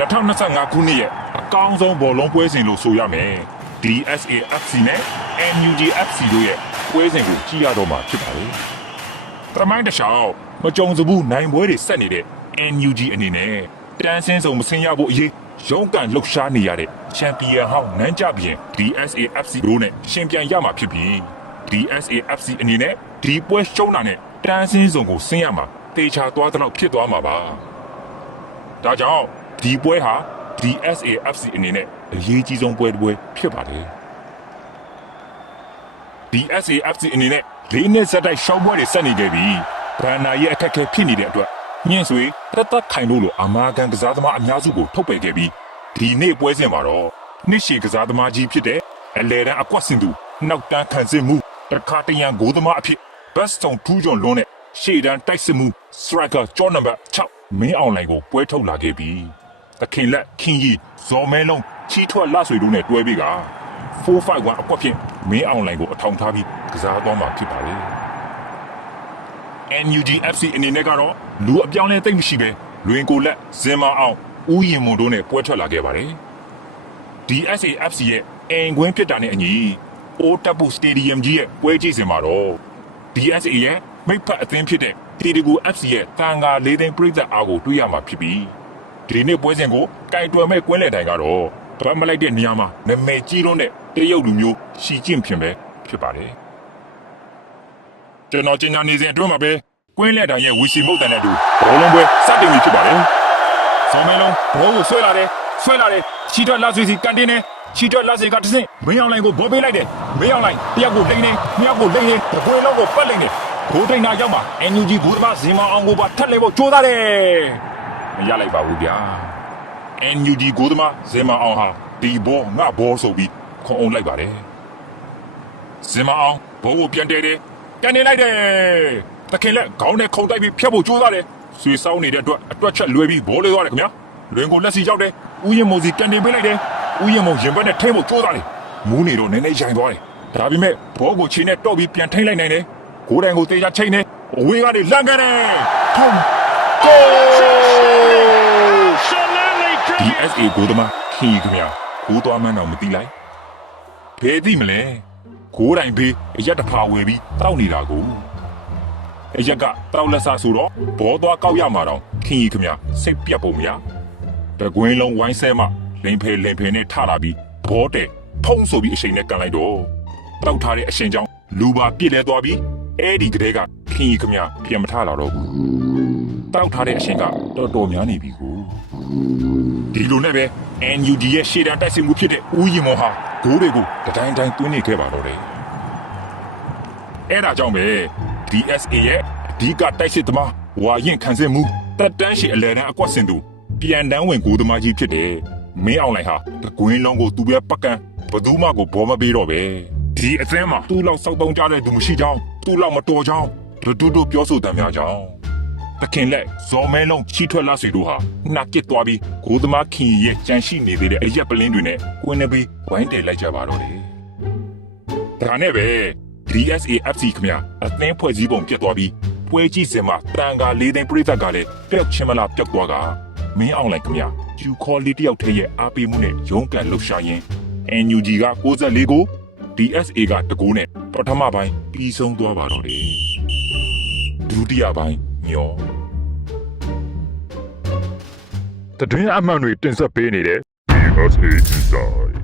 2025 ခုနှစ်ရဲ့အကောင်းဆုံးဘောလုံးပွဲစဉ်လို့ဆိုရမယ် DSAFC နဲ့ NUGFC တို့ရဲ့ပွဲစဉ်ကိုကြည့်ရတော့မှာဖြစ်ပါတယ်။တမိုင်းတစ်လျှောက်မကြုံစဘူးနိုင်ပွဲတွေဆက်နေတဲ့ NUG အနေနဲ့တန်းစင်းစုံမဆင်းရဖို့အရေးရုန်းကန်လှုပ်ရှားနေရတဲ့ချန်ပီယံဟောင်းနန်းကြပြင် DSAFC တို့နဲ့ရှင်ပြိုင်ရမှာဖြစ်ပြီး DSAFC အနေနဲ့ဒီပွဲရှုံးတာနဲ့တန်းစင်းစုံကိုဆင်းရမှာတေချာသွားတဲ့လောက်ဖြစ်သွားမှာပါ။ဒါကြောင့်ဒီပွဲဟာ DSAFC အနေနဲ့အရေးကြီးဆုံးပွဲတစ်ပွဲဖြစ်ပါတယ်။ DSAFC အနေနဲ့၄နှစ်ဆက်တိုက်ရှောင်းပွဲတွေဆက်နေခဲ့ပြီးဘရန်နာရဲ့အခက်အခဲဖြစ်နေတဲ့အတွက်ညှင်းဆွေတက်ခိုင်လို့လိုအမာကန်ကစားသမားအများစုကိုထုတ်ပယ်ခဲ့ပြီးဒီနေ့ပွဲစဉ်မှာတော့နှစ်ရှည်ကစားသမားကြီးဖြစ်တဲ့အလဲတန်းအကွက်စင်သူနောက်တန်းခံစစ်မှုတခါတရံဂိုးသမားအဖြစ်ဘတ်စတုံထူးကျွန်းလွန်းတဲ့ရှေ့တန်းတိုက်စစ်မှု striker ကျော်နံပါတ်6မင်းအောင်လိုင်ကိုပွဲထုတ်လာခဲ့ပြီးတခင်လက်ခင်ကြီးဇော်မဲလုံးချီးထွက်လှဆွေတို့နဲ့တွဲပြီးက451အကွက်ဖြင့်မင်းအောင်လိုင်ကိုအထောင်ထားပြီးကစားသွားမှာဖြစ်ပါတယ်။ NUGFC အနေနဲ့ကတော့လူအပြောင်းလဲသိမ့်မရှိပဲလွင်ကိုလက်ဇင်မာအောင်ဦးရင်မွန်တို့နဲ့ပွဲထွက်လာခဲ့ပါတယ်။ DSAFC ရဲ့အင်ကွင်းဖြစ်တာနဲ့အညီအိုတပ်ပုစတေဒီယမ်ကြီးရဲ့ပွဲကြည့်စင်မှာတော့ DSA ရဲ့မိတ်ဖက်အသင်းဖြစ်တဲ့တီတီကူ FC ရဲ့တန်ခါ၄သိန်းပြည်သက်အားကိုတွေ့ရမှာဖြစ်ပြီးဒီနေ့ပွဲစဉ်ကိုကင်တွယ်မဲ့ကွင်းလယ်တိုင်ကတော့ဗတ်မလိုက်တဲ့နေရာမှာနာမည်ကြီးလွန်းတဲ့တရုတ်လူမျိုးရှီကျင့်ဖင်ပဲဖြစ်ပါတယ်ကျွန်တော်ကျင်းညာနေစဉ်အတွင်းမှာပဲကွင်းလယ်တိုင်ရဲ့ဝီစီမုတ်တန်တဲ့သူဘောလုံးပွဲစတင်ပြီဖြစ်ပါတယ်ဇော်မဲလုံးဘောကိုဆွဲလာတယ်ချီထွက်လာဆွေစီကန်တင်းနဲ့ချီထွက်လာစေကတစင်းမင်းအောင်လိုင်ကိုဘောပေးလိုက်တယ်မင်းအောင်လိုင်တယောက်ကိုလိမ့်နေမြောက်ကိုလိမ့်နေတပွေလုံးကိုပတ်လိုက်နေဂိုးထိန်နာရောက်မှာ NUG ဘူသမားဇင်မောင်အောင်ကိုပါထက်လဲဖို့ကြိုးစားတယ်မရလိုက်ပါဘူးဗျာ NUG ဂိုးသမားဇင်မောင်အောင်ဟာဒီဘောငါဘောဆိုပြီးခုံအောင်လိုက်ပါတယ်ဇင်မောင်အောင်ဘောကိုပြန်တဲတယ်ကန်နေလိုက်တယ်တခင်လက်ခေါင်းနဲ့ခုံတိုက်ပြီးဖျက်ဖို့ကြိုးစားတယ်ဆွေဆောင်းနေတဲ့အတွက်ချက်လွယ်ပြီးဘောလေးသွားတယ်ခင်ဗျာလွင်ကိုလက်စီရောက်တယ်ဦးရင်မုံစီကန်နေပေးလိုက်တယ်ဦးရင်မုံရင်ဘက်နဲ့ထိဖို့ကြိုးစားတယ်မူးနေတော့နည်းနည်းရိုင်သွားတယ်ဒါပေမဲ့ဘောကိုချိန်နဲ့တော့ပြီးပြန်ထိလိုက်နိုင်တယ်ဂိုးတိုင်ကိုတေချာချိန်နေအဝေးကနေလန့်ကန်တယ်ထုံးဂိုး DSA ဂိုးသမားခီခင်ဗျာဂိုးသွားမှန်းတော့မသိလိုက်ဘယ်သိမလဲဂိုးတိုင်ဘေးအရက်တစ်ဖာဝယ်ပြီးတောက်နေတာကိုအရက်ကတောက်လက်စားဆိုတော့ဘောသွားကောက်ရမှာတော့ခင်းကြီးခင်ဗျစိတ်ပြတ်ပုံမရတကွင်းလုံးဝိုင်းဆဲမှလင်ဖယ်နဲ့ထလာပြီးဘောတဲ့ဖုံးဆိုပြီးအချိန်နဲ့ကန်လိုက်တော့တောက်ထားတဲ့အရှင်ကြောင့်လူပါပြစ်လဲသွားပြီးအဲ့ဒီကလေးကခင်းကြီးခင်ဗျပြန်မထလာတော့ဘူးတောက်ထားတဲ့အရှင်ကတော်တော်များနေပြီကိုဒီလိုနဲ့ပဲ NUG ရဲ့ရှေ့တန်းတိုက်စစ်မှုဖြစ်တဲ့ဦးရင်မောဟာဂိုးတွေကိုတိုင်းသွင်းနေခဲ့ပါတော့တယ်အဲ့ဒါကြောင့်ပဲDSA ရဲ့အဓိကတိုက်စစ်သမားဝါရင်ခံစစ်မှုတက်တန်းရှိအလဲတန်းအကွက်စင်သူပြန်တန်းဝင်ကိုသမားကြီးဖြစ်တယ်မင်းအောင်လိုင်ဟာတကွင်းလုံးကိုသူပဲပကံဘသူမှကိုဘောမပေးတော့ပဲဒီအသင်းမှာသူ့လောက်စောက်တုံးကြတဲ့သူမရှိကြောင်းသူ့လောက်မတော်ကြောင်းတို့ပြောဆိုတမ်းများကြောင်းတခင်လက်ဇော်မဲလုံးချီထွက်လာစီတို့ဟာနှက်ကစ်သွားပြီးကိုသမားခင်ရဲ့ကြံရှိနေသေးတဲ့အရက်ပလင်းတွေနဲ့ကွင်းနေပြီးဝိုင်းတယ်လိုက်ကြပါတော့တယ်ဒါနဲ့ပဲ DSAFC ခင်ဗျအသင်းဖွဲ့စည်းပုံပြတ်သွားပြီးပွဲကြည့်စင်မှာတန်ခါ၄သိန်းပြည်သက်ကလည်းပျောက်ချင်းမလားပျောက်သွားကမင်းအောင်လိုက်ခင်ဗျကျူခေါ်လေးတယောက်တည်းရဲ့အားပေးမှုနဲ့ရုန်းကန်လှုပ်ရှားရင်း NUG က64ကို DSA ကတကူနဲ့ပထမပိုင်းပြီးဆုံးသွားပါတော့တယ်ဒုတိယပိုင်းညောတတွင်းအမှန်တွေတင်ဆက်ပေးနေတဲ့ DSA Inside